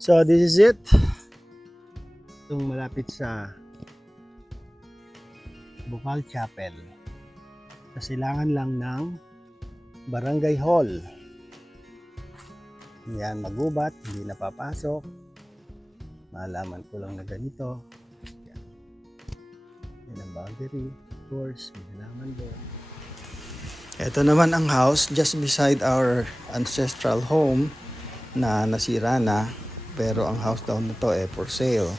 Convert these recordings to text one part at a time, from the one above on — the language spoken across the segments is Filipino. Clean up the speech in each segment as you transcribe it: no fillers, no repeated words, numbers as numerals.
So this is it. Itong malapit sa Bukal Chapel. Kasilangan lang ng Barangay Hall. Yan, magubat, hindi napapasok. Malaman ko lang na ganito. Yan, yan ang boundary. Of course, may halaman doon. Ito naman ang house just beside our ancestral home na nasira na. Pero ang house daw na to for sale.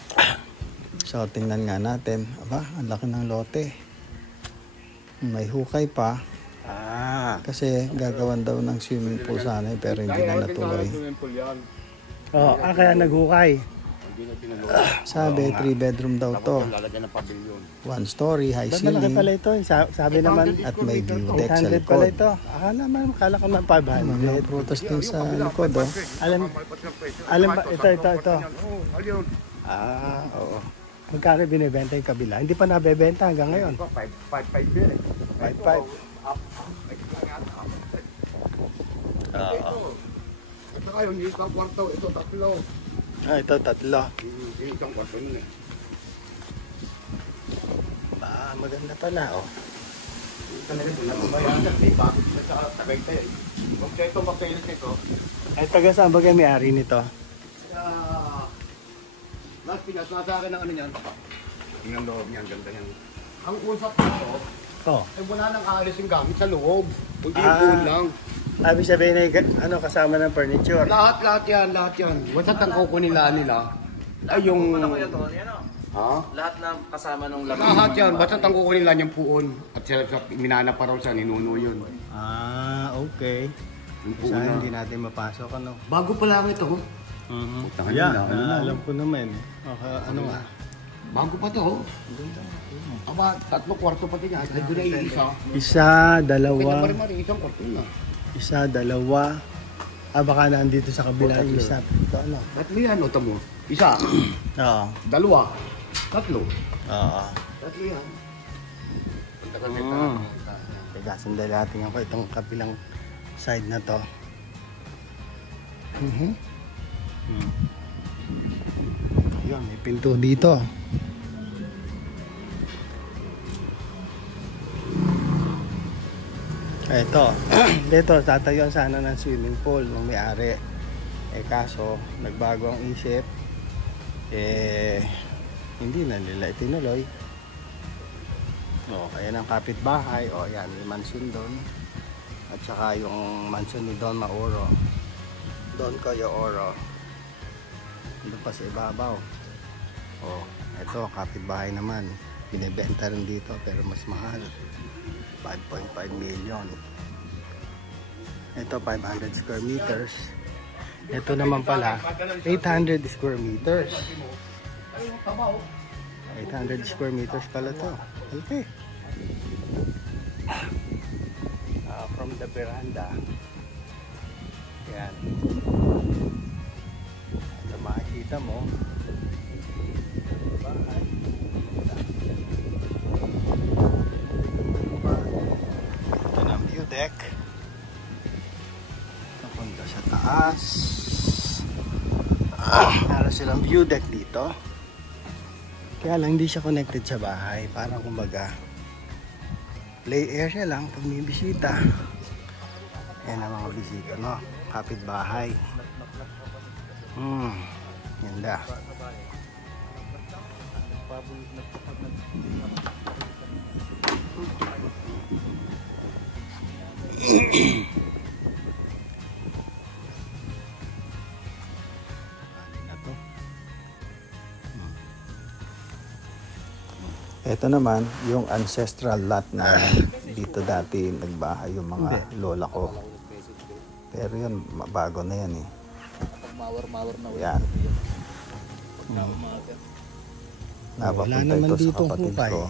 So tingnan nga natin. Aba, ang laki ng lote. May hukay pa. Kasi gagawan daw ng swimming pool sana pero hindi na natuloy. Kaya naghukay. Sabi 3 bedroom daw to. 1 story, high ceiling. Malaki pala ito. Sabi naman. At may view deck sa likod. Akala ko na 500. May prutas din sa likod. Alam ba? Ito. Oo. Magkano binibenta yung kabila? Hindi pa nabebenta hanggang ngayon. 5.5 din. 5.5. Ito kayo, hindi isang kwarto. Ito tatlo. Ito tatlo. Hindi isang kwarto nun eh. Maganda pala Huwag kayo itong magkailis nito. Ay, taga saan ba kayo may-ari nito? Last Pinas, nasa akin ang ano niyan. Yung loob niyan, ganda yan. Ang usap nito, wala nang aalis yung gamit sa loob. Kundi yung pool lang. Ibig sabihin ay kasama ng furniture? Lahat yan. Basta ang kukunin nila. Ay yung... Lahat na kasama nung laman. Lahat yan. Basta ang kukunin lang yung puon. At minana pa raw siya, ninuno yun. Okay. Sana hindi natin mapasok, ano? Bago pa lang ito. Alam ko naman. Ano nga? Bago pa to. Aba, 3 kwarto pati niya. Ay, doon ay isa. Isa, dalawa. Isang kwarto na. Isa, dalawa. Baka nandito sa kabila yung isa. Ito, ano? 3 yan, ito mo. Isa. Oo. 2. 3. Oo. 3 yan. Teka, sandali natin ako itong kabilang side na to. Yun, may pinto dito. Ito. Dito, tatayuan sana ng swimming pool ng may-ari. Kaso, nagbago ang isip. Hindi na nila itinuloy. Ayan ang kapitbahay. Yan, may mansion doon. At saka yung mansion ni Don Mauro. Don Coyo Oro. Doon pa sa ibabaw. Ito, kapitbahay naman. Binibenta rin dito pero mas mahal. 5.5 million. Ito 500 square meters. Ito naman pala 800 square meters. 800 square meters pala to. Okay. From the veranda. Yan. Ito makikita mo. Bahay. Ito na ang view deck. Napunta sa taas. Meron silang view deck dito. Kaya lang hindi siya connected sa bahay. Parang kumbaga play area lang pag may bisita. Yan ang mga bisita, no? Kapitbahay. Ganda. Ito naman yung ancestral lot na dito dati nagbahay yung mga lola ko. Pero yun, bago na yan eh. Mawar na yan. Napapunta ito sa kapatid ko.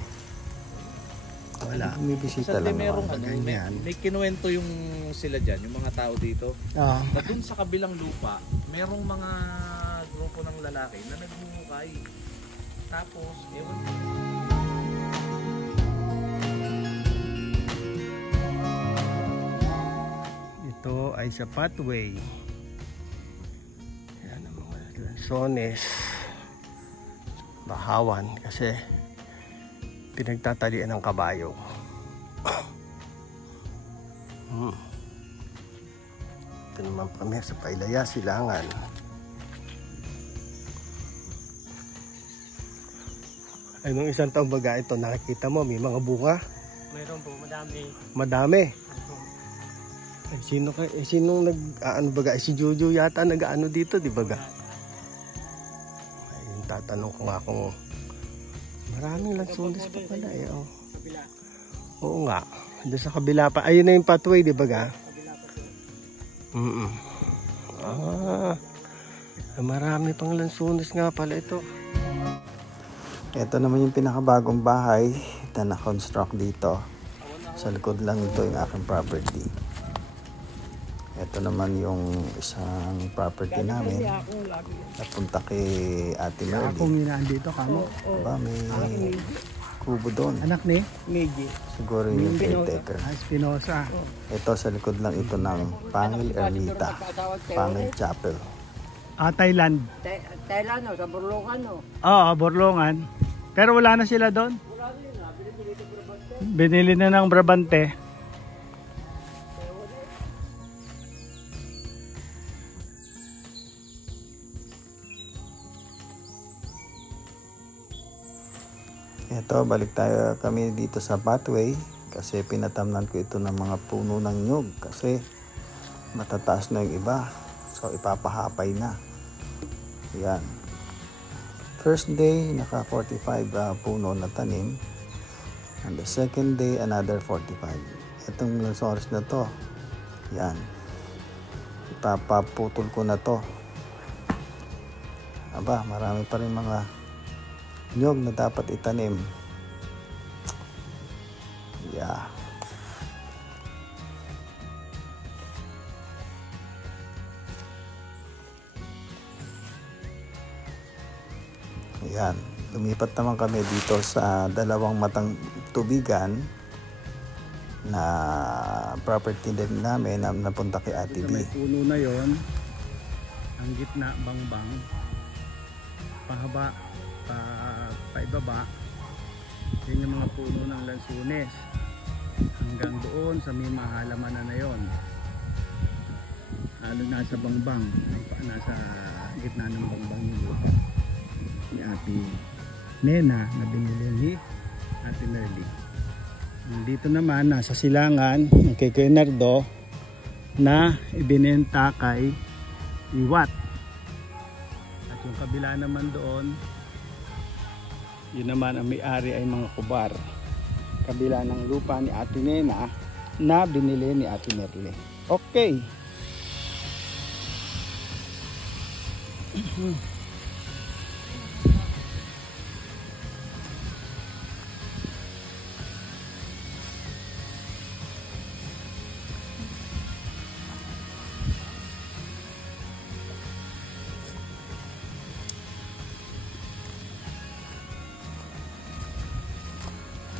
Wala. May bisita lang naman. May kinuwento yung sila dyan, yung mga tao dito. Na dun sa kabilang lupa, merong mga grupo ng lalaki na nagmumukay. Tapos, ewan ko. Ito ay sa pathway. Lanzones, Bahawan kasi pinagtatalian ng kabayo. Ito naman kami sa Pailaya, Silangan. Ay, nung isang taong baga ito, nakikita mo, may mga bunga. Mayroon po, madami. Madami. Ay, sinong nag-aano baga? Si Jojo yata nag-aano dito, di baga? Ay, tatanong ko nga kung maraming Lanzones pa pala eh. Oh. Kabila. Oo nga. Doon sa kabila pa. Ayun na yung pathway, di baga? Kabila pa po. Marami pang Lanzones nga pala ito. Ito naman yung pinakabagong bahay na na-construct dito. Sa likod lang ito yung aking property. Ito naman yung isang property namin. Napunta kay Ate Merly. Ako minaan dito kamo. Aba, may kubo doon. Anak ni Migi. Siguro yung caretaker. Espinosa. Ito sa likod lang ito ng Pangil Ermita. Pangil Chapel. Thailand. Thailand o, sa Burlongan o. Oo, Borlongan. Pero wala na sila doon. Binili na ng Brabante. Ito, balik tayo kami dito sa pathway kasi pinatamnan ko ito ng mga puno ng nyug kasi matataas na yung iba. So ipapahapay na. Yan. First day, naka 45 puno na tanim. And the second day, another 45. Itong Lanzones na to. Yan. Ipapaputol ko na to. Aba, marami pa rin mga nyog na dapat itanim. Yeah. Ayan. Lumipat naman kami dito sa dalawang matang tubigan na property din namin na napunta kay Ate B. May puno na yon. Ang gitna, bangbang. Pahaba, paibaba. Yan yung mga puno ng Lanzones. Hanggang doon sa may mahalaman na yon. Lalo nasa bangbang. Nasa gitna ng bangbang yung lupa. Ni Ate Nena na binili ni Ate Merly. Dito naman nasa Silangan kay Kuya Nardo na ibinenta kay Iwat. At yung kabila naman doon, yun naman ang may-ari ay mga kubar. Kabila ng lupa ni Ate Nena na binili ni Ate Merly. Okay.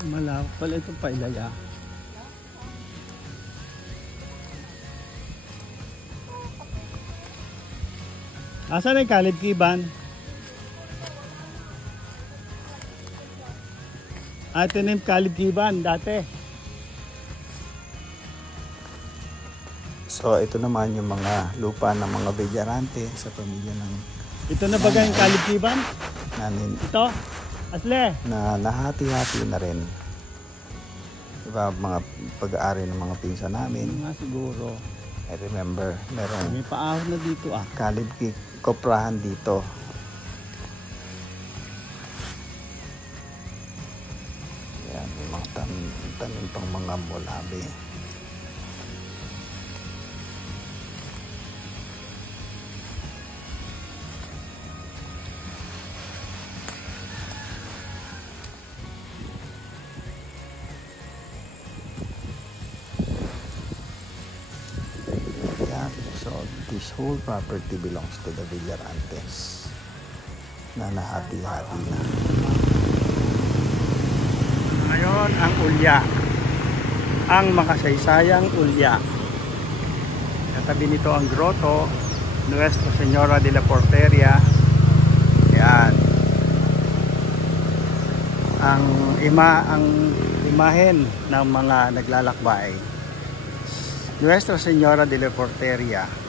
Malawak pala itong Pailaya. Asan na yung Kalib Kiban? Ito na yung Kalib Kiban dati. So ito naman yung mga lupa ng mga Villarante sa pamilya ng Ito na baga yung Kalib Kiban? namin Ito? Asle? na nahati-hati na rin. Diba, mga pag-aari ng mga pinsan namin. Nga siguro. I remember, merong May paahon na dito ah. Kalib Koprahan dito. Yan, may mga tanim pang mga mulabi. So this whole property belongs to the Villarantes na nahati-hati na. Ngayon ang Ulya. Ang makasaysayang Ulya. Katabi nito ang grotto Nuestra Señora de la Porteria ang imahen ng mga naglalakbay. Nuestra Señora de la Porteria